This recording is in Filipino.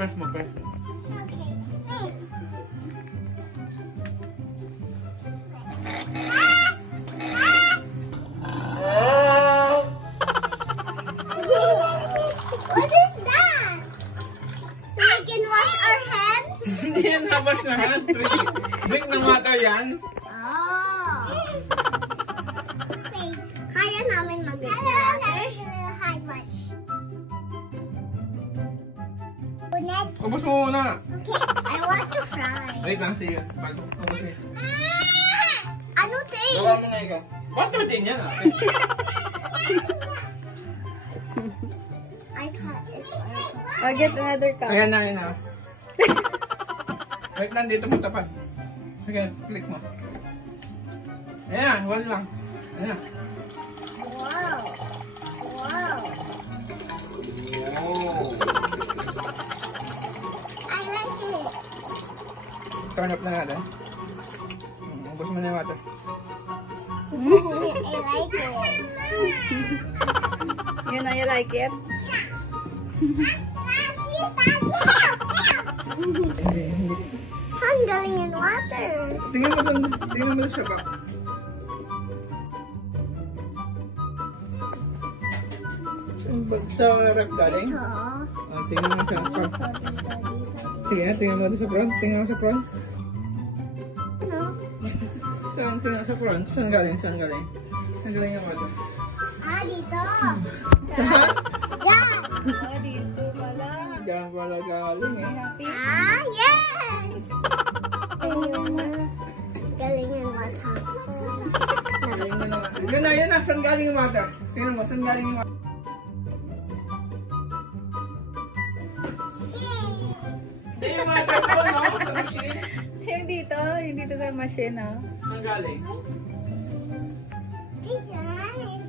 Press mo, press. What is that? So we can wash our hands? Hindi yan habas na hand. Drink ng water yan. Oh. Wait, kaya namin mag-drink water? Ubus mo muna. Okay, I want to fry. Wait lang, sige. Ubus niya. Ano taste? Gawa mo na ikaw. Water din yan, ah. I thought it's water. I'll get another cup. Ayan na, ayan na. Wait lang, dito mo tapat. Sige, click mo. Ayan, hold lang. Ayan. Wow. Wow. Oh. I like it. Turn up na natin. Ubus mo na yung water. I like it. You know you like it? Sun galing in water. Tingnan mo siya ba? Sa rep galing? Ito. Tingnan mo sa front. Sige, tingnan mo sa front. Tingnan mo sa front. Ano? Saan? Tingnan sa front. Saan galing? Saan galing? Saan galing yung water? Ah, dito. Saan? Yan. Oh, dito pala. Diyan pala galing eh. Happy? Ah, yes. Galing in water. Galing mo naman. Yun na. Saan galing yung water? Tingnan mo, saan galing yung water? Hindi yung water ko, no? Sa machine. Yung dito sa machine, oh. Saan galing? This one is